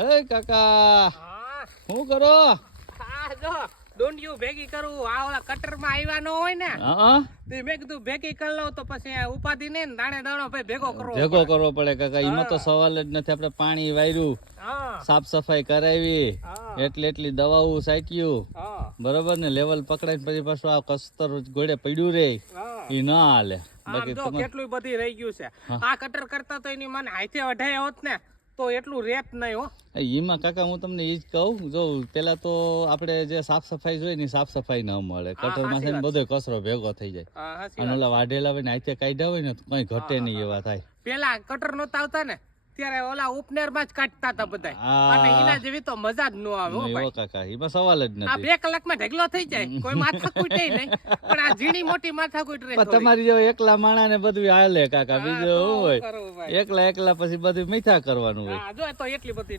હે કાકા હા શું કરો? હા જો ડોંડિયું ભેગી કરું આ ઓલા કટરમાં આવ્યા ન હોય ને હા તે મેં કીધું ભેગી કરી લઉં તો પછી આ ઉપાધિ ને દાણે દાણો ભાઈ ભેગો કરવો ભેગો પડે. કરવો પડે કાકા, એમાં તો હા. સવાલ જ નથી. આપણે પાણી વાર્યું, હા સાફ સફાઈ કરાવી, હા એટલી દવાઓ સાચી, હા બરોબર ને, લેવલ પકડાય પછી પાછું આ કસ્તર ગોળે પડ્યું રે હા એ ના હાલે. આમ બાકી જો કેટલું બધી રહી ગયું છે. હા. આ કટર કરતા તો એની મને હાથે વઢાય હોત ને તો એટલું રેત નહીં હો. એમાં કાકા હું તમને એ જ કહું, જો પેલા તો આપણે જે સાફ સફાઈ જોઈએ ને સાફ સફાઈ ન મળે. હા, કટરમાં સાચી છે ને વાત બધો કચરો ભેગો થઈ જાય. હા હાચી અને વાત. ઓલા વાઢેલા હોય ને હાથે કાઢ્યા હોય ને તો કઈ ઘટે હા, નહીં એવા થાય. પેલા કટર નહોતા આવતા ને ત્યારે ઓલા ઉપનેર માં જ કાઢતા હતા બધા, આ. અને એના જેવી તો મજા જ ન આવે હો એવો ભાઈ. કાકા એમાં સવાલ જ આ નથી. 2 કલાકમાં ઢગલો થઈ જાય, કોઈ માથાકૂટ નહીં, પણ આ ઝીણી મોટી માથાકૂટ રહે પણ થોડી. તમારી જેવો એકલા માણા ને બધું હાલે કાકા, હા, બીજું તો શું હોય? કરવું ભાઈ. એકલા પછી બધું મીઠા કરવાનું હોય. હા જો તો એટલી બધી